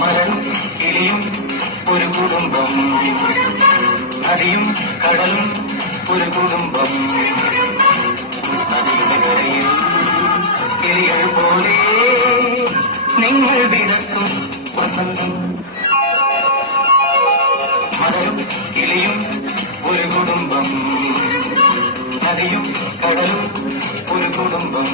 മരം കിളിയും ഒരു കുടുംബം, നദിയും കടലും ഒരു കുടുംബം. നദിയുടെ കരയിൽ കിളികൾ പോലെ നിങ്ങൾ വിതക്കും വസന്തം. മരം കിളിയും ഒരു കുടുംബം, നദിയും കടലും ഒരു കുടുംബം.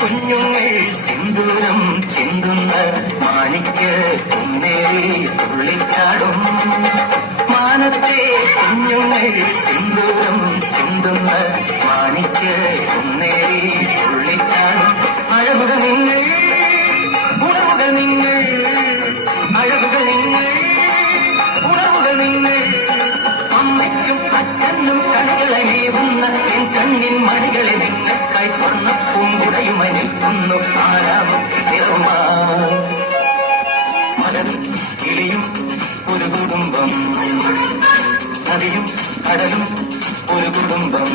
കുഞ്ഞുങ്ങൾ സിന്ദൂരം ചിന്തുന്ന മാണിക്ക് കുന്നേറി തുള്ളിച്ചാടും. മാനത്തെ കുഞ്ഞുങ്ങൾ സിന്ദൂരം ചിന്തുന്ന മാണിക്ക് കുന്നേറി തുള്ളിച്ചാടും. അഴകുകൾ നിങ്ങൾ, ഉണർവുകൾ നിങ്ങൾ, അഴകുകൾ നിങ്ങൾ, ഉണർവുകൾ നിങ്ങൾ. അമ്മയ്ക്കും അച്ഛനും കണികളെ നീവുന്ന എൻ കണ്ണിൻ മണികളെ നിങ്ങൾക്കായി സ്വർണ്ണ പൂങ്കുടയുമായി നിൽക്കുന്നു ആരാമം നിറവുമാ. മലരും കിളിയും ഒരു കുടുംബം, നദിയും കടലും ഒരു കുടുംബം.